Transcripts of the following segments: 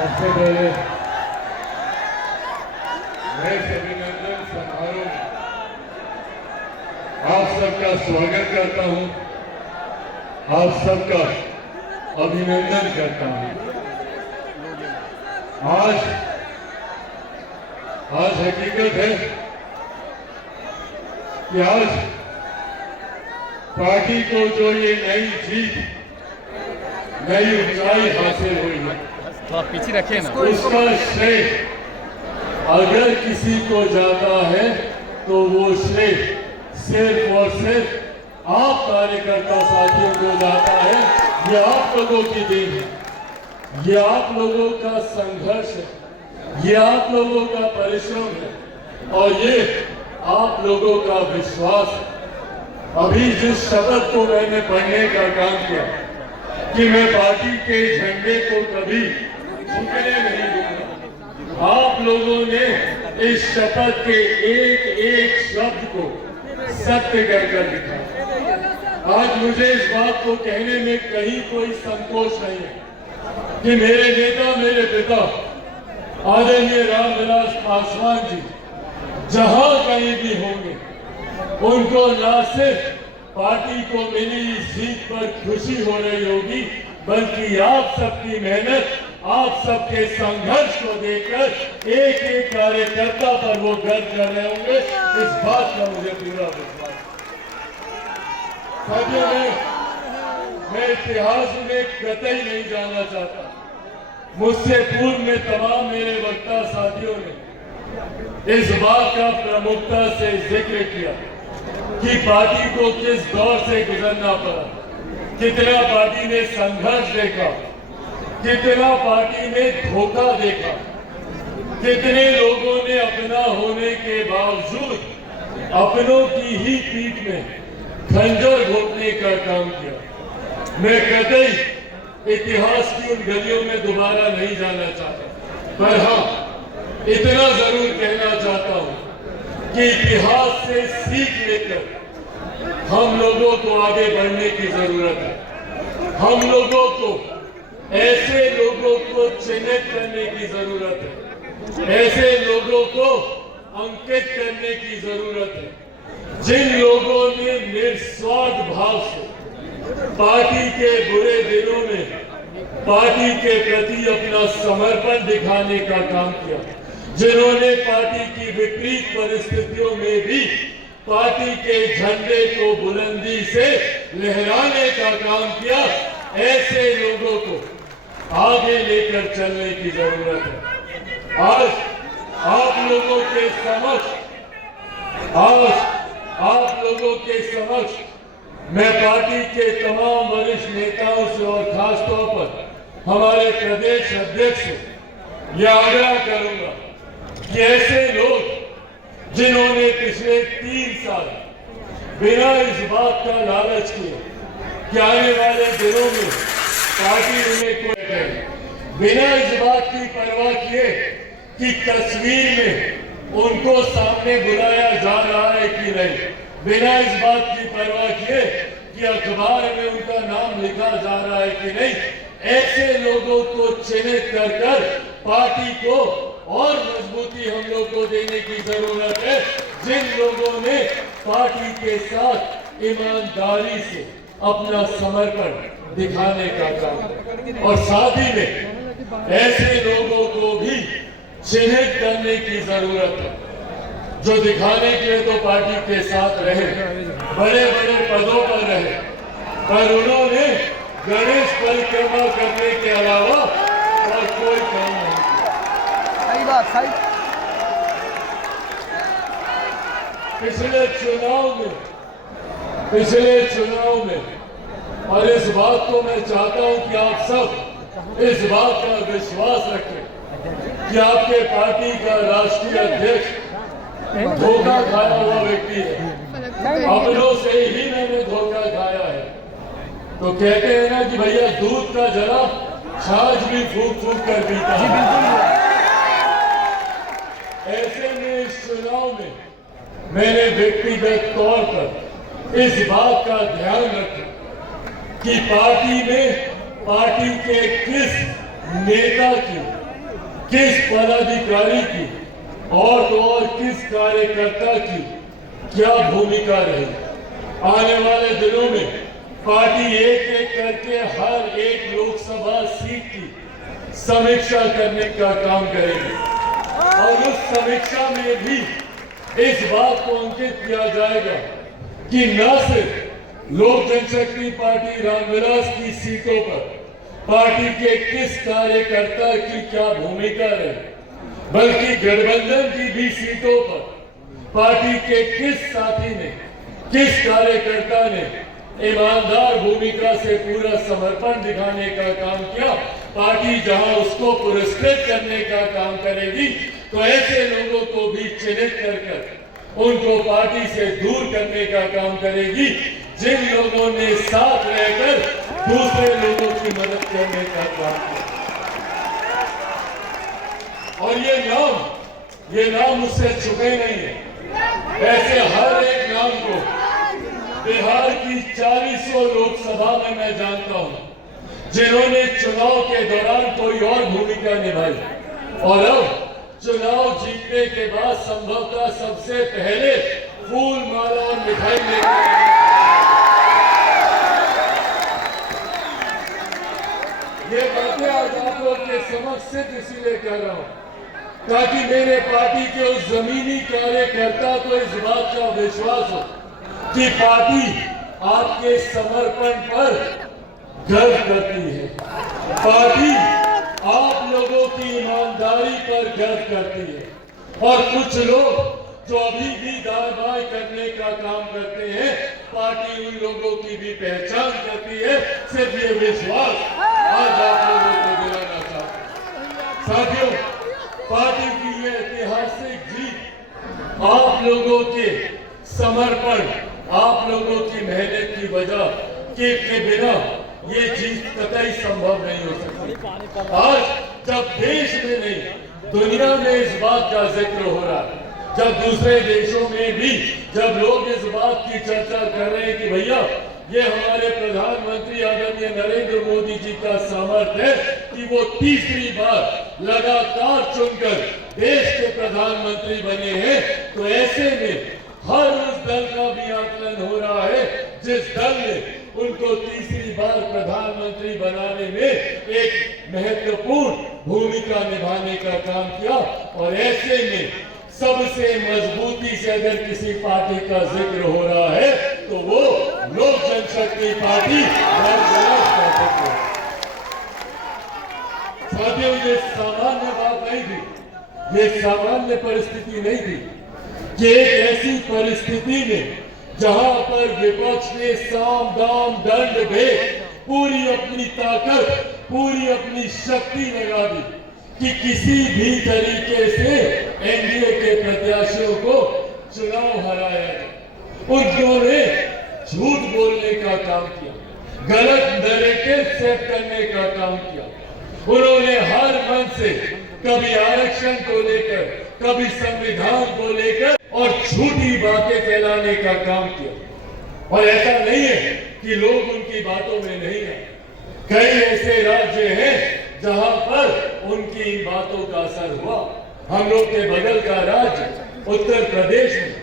सबसे पहले मैं अभिनंदन समारोह में आप सबका स्वागत करता हूं, आप सबका अभिनंदन करता हूं। आज हकीकत है कि आज पार्टी को जो ये नई जीत, नई ऊंचाई हासिल हुई है, थोड़ा पीछे रखिए ना, उसका श्रेय अगर किसी को जाता है तो वो श्रेय सिर्फ और सिर्फ आप कार्यकर्ता साथियों को जाता है। ये आप लोगों की देन है, ये आप लोगों का संघर्ष है, ये आप लोगों का परिश्रम है और ये आप लोगों का विश्वास है। अभी जिस शब्द को मैंने पढ़ने का काम किया कि मैं पार्टी के झंडे को कभी झुकने नहीं दूंगा, आप लोगों ने इस शपथ के एक एक शब्द को सत्य कर दिखाया। आज मुझे इस बात को कहने में कहीं कोई संकोच नहीं है कि मेरे नेता, मेरे पिता आदरणीय रामविलास पासवान जी जहां कहीं भी होंगे, उनको न सिर्फ पार्टी को मिली इस जीत पर खुशी हो रही होगी, बल्कि आप सबकी मेहनत, आप सबके संघर्ष को देखकर एक एक कार्यकर्ता पर वो गर्व कर रहे होंगे। इस बात का मुझे पूरा विश्वास है। साथियों, मैं इतिहास में कतई नहीं जाना चाहता। मुझसे पूर्व में तमाम मेरे वक्ता साथियों ने इस बात का प्रमुखता से जिक्र किया कि पार्टी को किस दौर से गुजरना पड़ा, कितना पार्टी ने संघर्ष देखा, कितना पार्टी ने धोखा देखा, कितने लोगों ने अपना होने के बावजूद अपनों की ही पीठ में खंजर घोंपने का काम किया। मैं कतई इतिहास की उन गलियों में दोबारा नहीं जाना चाहता, पर हाँ, इतना जरूर कहना चाहता हूं कि इतिहास से सीख लेकर हम लोगों को आगे बढ़ने की जरूरत है। हम लोगों को ऐसे लोगों को चिन्हित करने की जरूरत है, ऐसे लोगों को अंकित करने की जरूरत है जिन लोगों ने निस्वार्थ भाव से पार्टी के बुरे दिनों में पार्टी के प्रति अपना समर्पण दिखाने का काम किया, जिन्होंने पार्टी की विपरीत परिस्थितियों में भी पार्टी के झंडे को बुलंदी से लहराने का काम किया। ऐसे लोगों को आगे लेकर चलने की जरूरत है। आज आप लोगों के समक्ष मैं पार्टी के तमाम वरिष्ठ नेताओं से और खासतौर पर हमारे प्रदेश अध्यक्ष से यह आग्रह करूंगा कि ऐसे लोग जिन्होंने पिछले 3 साल बिना इस बात का लालच किए कि आने वाले दिनों में पार्टी उन्हें कोई करे, बिना इस बात की परवाह किए कि तस्वीर में उनको सामने बुलाया जा रहा है कि नहीं, बिना इस बात की परवाह किए कि अखबार में उनका नाम लिखा जा रहा है कि नहीं, ऐसे लोगों को चिन्हित कर पार्टी को और मजबूती हम लोग को देने की जरूरत है। जिन लोगों ने पार्टी के साथ ईमानदारी से अपना समर्पण दिखाने का काम, और साथ ही में ऐसे लोगों को भी चिन्हित करने की जरूरत है जो दिखाने के लिए तो पार्टी के साथ रहे, बड़े बड़े पदों पर रहे, पर उन्होंने गणेश परिक्रमा करने के अलावा और कोई काम नहीं किया। सही बात, सही। पिछले चुनाव में और इस बात को मैं चाहता हूं कि आप सब इस बात का विश्वास रखें कि आपके पार्टी का राष्ट्रीय अध्यक्ष धोखा खाया हुआ व्यक्ति है। अपनों से ही मैंने धोखा खाया है। तो कहते हैं ना कि भैया दूध का जरा छाछ भी फूक फूक कर पीता है। ऐसे में इस चुनाव में मैंने व्यक्तिगत तौर पर इस बात का ध्यान रखा कि पार्टी में पार्टी के किस नेता की किस पदाधिकारी की और तो और किस कार्यकर्ता की क्या भूमिका रही। आने वाले दिनों में पार्टी एक एक करके हर एक लोकसभा सीट की समीक्षा करने का काम करेगी और उस समीक्षा में भी इस बात को अंकित किया जाएगा कि न सिर्फ लोक जनशक्ति पार्टी रामविलास की सीटों पर पार्टी के किस कार्यकर्ता की क्या भूमिका रही, बल्कि गठबंधन की भी सीटों पर पार्टी के किस साथी ने, किस कार्यकर्ता ने ईमानदार भूमिका से पूरा समर्पण दिखाने का काम किया। पार्टी जहां उसको पुरस्कृत करने का काम करेगी तो ऐसे लोगों को भी चिन्हित कर उनको पार्टी से दूर करने का काम करेगी जिन लोगों ने साथ रहकर दूसरे लोगों की मदद करने का काम किया। और ये नाम मुझसे छुपे नहीं है। ऐसे हर एक नाम को बिहार की 4000 लोकसभा में मैं जानता हूं जिन्होंने चुनाव के दौरान कोई और भूमिका निभाई और अब चुनाव जीतने के बाद संभवतः सबसे पहले फूल माला और मिठाई लेकर ये बातें आज आप लोग के समक्ष सिर्फ इसीलिए कह रहा हूं ताकि मेरे पार्टी के उस जमीनी कार्यकर्ता को इस बात का विश्वास हो कि पार्टी आपके समर्पण पर गर्व करती है, पार्टी आप लोगों की ईमानदारी पर गर्व करती है। और कुछ लोग जो अभी भी दाएं-बाएं करने का काम करते हैं, पार्टी उन लोगों की भी पहचान करती है। सिर्फ ये विश्वास आज आप लोगों को दिलाना चाहता हूं। साथियों, पार्टी की ये ऐतिहासिक जीत आप लोगों के समर्पण, आप लोगों की मेहनत की वजह के बिना ये जीत कतई संभव नहीं हो सकती। आज जब देश में नहीं दुनिया में इस बात का जिक्र हो रहा है, जब दूसरे देशों में भी जब लोग इस बात की चर्चा कर रहे हैं कि भैया ये हमारे प्रधानमंत्री आदरणीय नरेंद्र मोदी जी का सामर्थ्य है कि वो तीसरी बार लगातार चुनकर देश के प्रधानमंत्री बने हैं, तो ऐसे में हर उस दल का भी आकलन हो रहा है जिस दल ने उनको तीसरी बार प्रधानमंत्री बनाने में एक महत्वपूर्ण भूमिका निभाने का काम किया। और ऐसे में सबसे मजबूती से अगर किसी पार्टी का जिक्र हो रहा है तो वो लोक जनशक्ति पार्टी रामविलास का जिक्र है। साथियों, ये सामान्य बात नहीं थी, ये सामान्य परिस्थिति नहीं थी कि एक ऐसी परिस्थिति में जहां पर विपक्ष ने साम दाम दंड भेद पूरी अपनी ताकत, पूरी अपनी शक्ति लगा दी कि किसी भी तरीके से एनडीए के प्रत्याशियों को चुनाव हराया जाए। उन्होंने झूठ बोलने का काम किया, गलत नैरेटिव सेट करने का काम किया। उन्होंने हर मन से कभी आरक्षण को लेकर, कभी संविधान को लेकर और झूठी बातें फैलाने का काम किया। और ऐसा नहीं है कि लोग उनकी बातों में नहीं आए। कई ऐसे राज्य हैं जहां पर उनकी इन बातों का असर हुआ। हम लोग के बगल का राज्य उत्तर प्रदेश में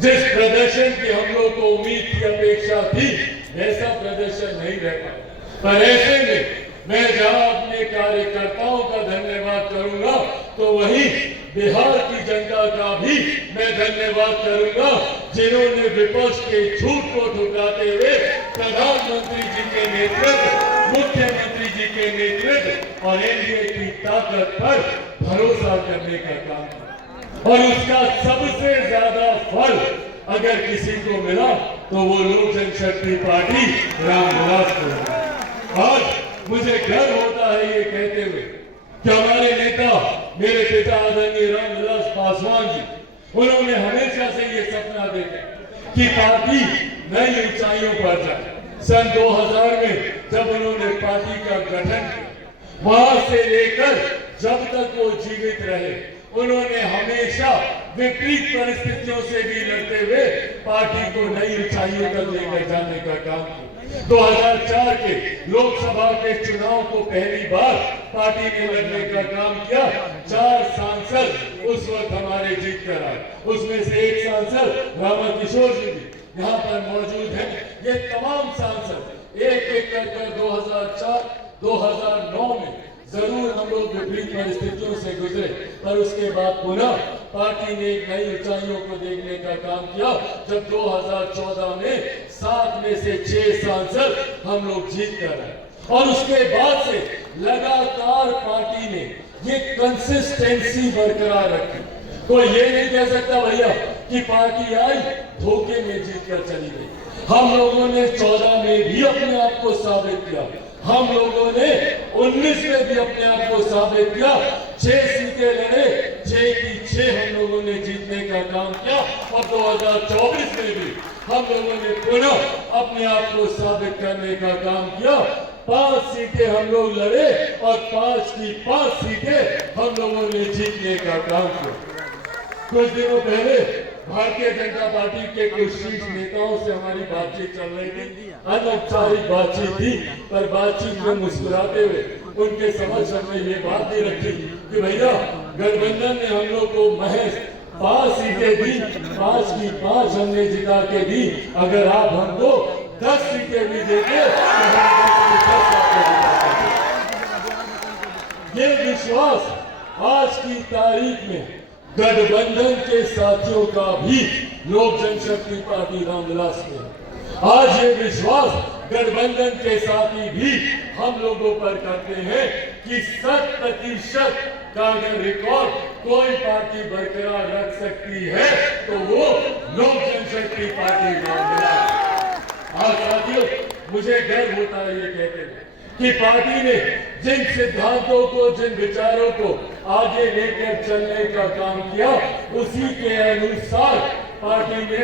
जिस प्रदर्शन की हम लोग को उम्मीद की, अपेक्षा थी, ऐसा प्रदर्शन नहीं रह पाया। पर ऐसे में मैं जहां अपने कार्यकर्ताओं का धन्यवाद करूंगा तो वहीं बिहार की जनता का भी मैं धन्यवाद करूंगा जिन्होंने विपक्ष के झूठ को ठुकराते हुए प्रधानमंत्री जी के नेतृत्व, मुख्यमंत्री जी के नेतृत्व और एनडीए की ताकत पर भरोसा करने का काम किया। और उसका सबसे ज्यादा फल अगर किसी को मिला तो वो लोक जनशक्ति पार्टी रामविलास को मिला। आज मुझे गर्व होता है ये कहते हुए कि हमारे नेता, मेरे पिता आदरणीय रामविलास पासवान जी, उन्होंने हमेशा से ये सपना देखा कि पार्टी नई ऊंचाइयों पर जाए। सन 2000 में जब उन्होंने पार्टी का गठन किया, वहां से लेकर जब तक वो जीवित रहे, उन्होंने हमेशा विपरीत परिस्थितियों से भी लड़ते हुए पार्टी को नई ऊंचाइयों तक लेकर जाने का काम किया। 2004 के लोकसभा के चुनाव को पहली बार पार्टी ने लड़ने का काम किया। 4 सांसद उस वक्त हमारे जीत कर आए, उसमें से एक सांसद रामा किशोर जी भी यहाँ पर मौजूद हैं। ये तमाम सांसद एक एक कर 2004 2009 में जरूर हम लोग विपरीत परिस्थितियों से गुजरे, पर उसके बाद पुनः पार्टी ने एक नई ऊंचाइयों को देखने का काम किया। जब 2014 में 7 में से 6 सांसद हम लोग जीत कर आए, और उसके बाद से लगातार पार्टी ने ये कंसिस्टेंसी बरकरार रखी। कोई ये नहीं कह सकता भैया कि पार्टी आई धोखे में जीत कर चली गई। हम लोगों ने 14 में भी अपने आप को साबित किया, हम लोगों ने 19 में भी अपने आप को साबित किया। 6 सीटें लड़े, 6 की 6 हम लोगों ने जीतने का काम किया, और 2024 में भी हम लोगों ने पुनः अपने आप को साबित करने का काम किया। 5 सीटें हम लोग लड़े और 5 की 5 सीटें हम लोगों ने जीतने का काम किया। कुछ दिनों पहले भारतीय जनता पार्टी के कुछ शीर्ष नेताओं से हमारी बातचीत चल रही थी, अनौपचारिक बातचीत थी, पर बातचीत में मुस्कुराते हुए उनके समझ हमने ये बात भी रखी कि भैया गठबंधन ने हम लोग को महज 5 सीटें दी, 5 की 5 हमने जिता के दी। अगर आप हमको 10 सीटें भी देते तो हम 10 ये विश्वास आज की तारीख में गठबंधन के साथियों का भी लोक जनशक्ति पार्टी रामविलास में। आज ये विश्वास गठबंधन के साथी भी हम लोगों पर करते हैं कि 100% का अगर रिकॉर्ड कोई पार्टी बरकरार रख सकती है तो वो लोक जनशक्ति पार्टी रामविलास। आज साथियों, मुझे गर्व होता है ये कहते हैं कि पार्टी ने जिन सिद्धांतों को, जिन विचारों को आगे लेकर चलने का काम किया, उसी के अनुसार पार्टी ने